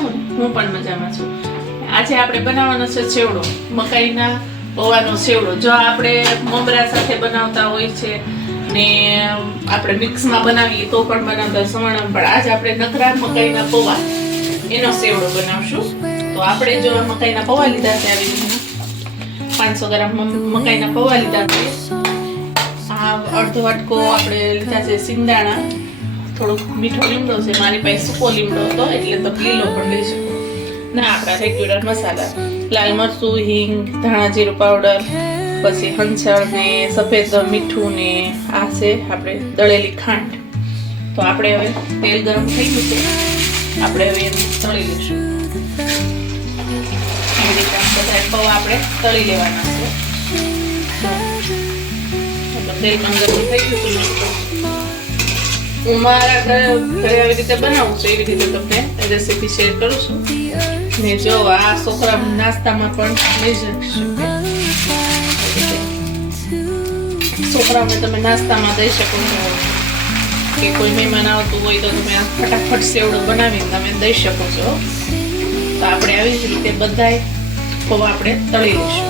છો ને? હું પણ મજામાં છું. આજે આપણે બનાવવાનો છે સેવડો, મકાઈના પૌવાનો સેવડો. જો આપણે મમરા સાથે બનાવતા હોય છે ને આપણે મિક્સમાં બનાવીએ તો પણ બનાવતા સવર્ણ, પણ આજે આપણે નકરા મકાઈના પૌવા એનો સેવડો બનાવશું. તો આપણે જો મકાઈના પૌવા લીધા છે, આવી રીતના 500 ગ્રામ મકાઈના પૌવા લીધા છે. આ અડધો વાટકો આપણે લીધા છે સિંગદાણા, થોડોક મીઠો લીમડો છે, મારી પાસે સૂકો લીમડો હતો એટલે તો લીલો પણ લઈ શકો ના. આપણા રેગ્યુલર મસાલા, લાલ મરચું, હિંગ, ધાણા જીરું પાવડર, પછી હંચળ ને સફેદ મીઠું ને આ છે આપણે દળેલી ખાંડ. તો આપણે હવે તેલ ગરમ થઈ ગયું છે, આપણે હવે એને તળી લઈશું. એવી રીતે બધા પૌવા આપણે તળી લેવાના છે. તેલ પણ ગરમ થઈ ગયું છે. હું મારા ઘરે આવી રીતે બનાવું છું, એવી રીતે તમને રેસીપી શેર કરું છું. ને જો આ છોકરા નાસ્તામાં પણ લઈ શકશે. છોકરાઓને તમે નાસ્તામાં દઈ શકો છો, કે કોઈ મહેમાન આવતું હોય તો તમે આ ફટાફટ સેવડો બનાવીને તમે દઈ શકો છો. તો આપણે આવી જ રીતે બધાય પૌવા આપણે તળી લઈશું.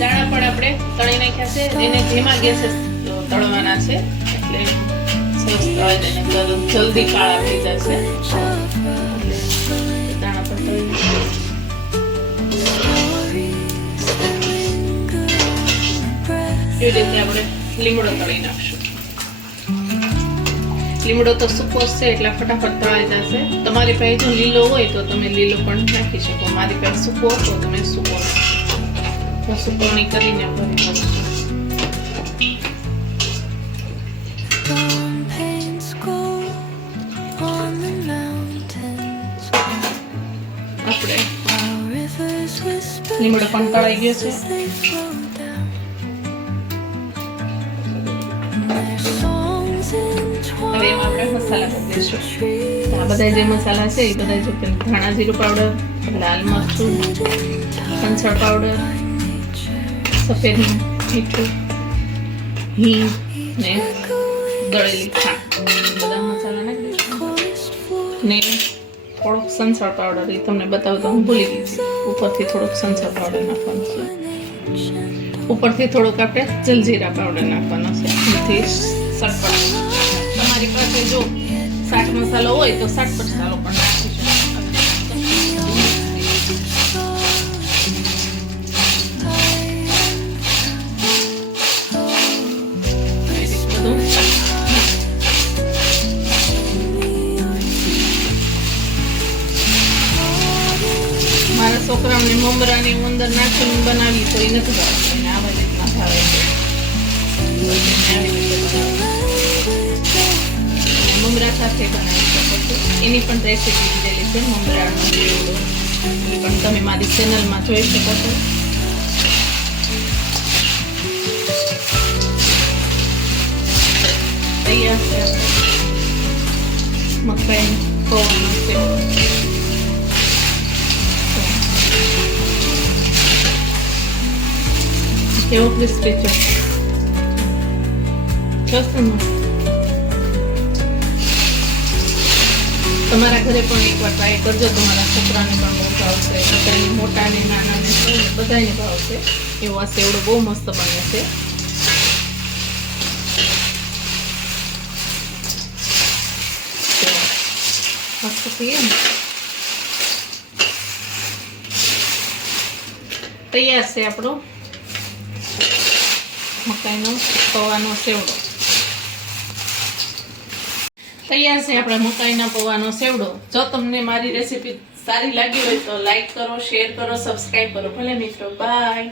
દાણા પણ આપણે તળી નાખ્યા છે, એને ધીમા ગેસે તળવાના છે એટલે જલ્દી કાળા થઈ જશે. દાણા પણ તળી એ રીતે આપણે લીમડો તળી નાખશું. લીમડો તો સૂકો છે એટલે ફટાફટ તળાઈ જશે. તમારી પાસે જો લીલો હોય તો તમે લીલો પણ નાખી શકો. મારી પાસે સૂકો હતો તો મેં સૂકો સુકવણી કરીને ભરી નાખશું. લીમડો પણ તળાઈ ગયો છે. હવે એમાં આપણે મસાલા કરી દઈશું. આ બધા જે મસાલા છે એ બધા જો ધાણા જીરું પાવડર, લાલ મરચું, હંચળ પાવડર, સફેદ મીઠું, હિંગ ને દળેલી ખાંડ, બધા મસાલા નાખી દઈશું. ને થોડોક સંચળ પાવડર, એ તમને બતાવું તો હું ભૂલી ગઈ હતી. ઉપરથી થોડોક સંચળ પાવડર નાખવાનો છે. ઉપરથી થોડોક આપણે જલજીરા પાવડર નાખવાનો છે. એથી સટપટ. તમારી પાસે જો શાક મસાલો હોય તો શાક મસાલો પણ નાખી શકો. મારા છોકરાઓને મમરાની અંદર નાખીને બનાવી તો એ નથી ભાવતું, એને આવા રીતના ભાવે છે. મમરા સાથે બનાવી શકો છો. એની પણ રેસીપી લીધેલી છે, મમરાનો સેવડો, એ પણ તમે મારી ચેનલમાં જોઈ શકો છો. તૈયાર છે મકાઈ પૌવાનો સેવડો. કેવો ક્રિસ્પી છે, તમારા ઘરે પણ એકવાર ટ્રાય કરજો. તમારા છોકરાને પણ બહુ ભાવશે, છોકરાને મોટાને નાનાને બધાને ભાવશે. એવો આ સેવડો બહુ મસ્ત બને છે. મસ્ત થઈએ ને, તૈયાર છે આપણો મકાઈનો પૌવાનો સેવડો. તૈયાર છે આપણા મકાઈના પૌવાનો સેવડો. જો તમને મારી રેસીપી સારી લાગી હોય તો લાઈક કરો, શેર કરો, સબસ્ક્રાઈબ કરો. ભલે મિત્રો, બાય.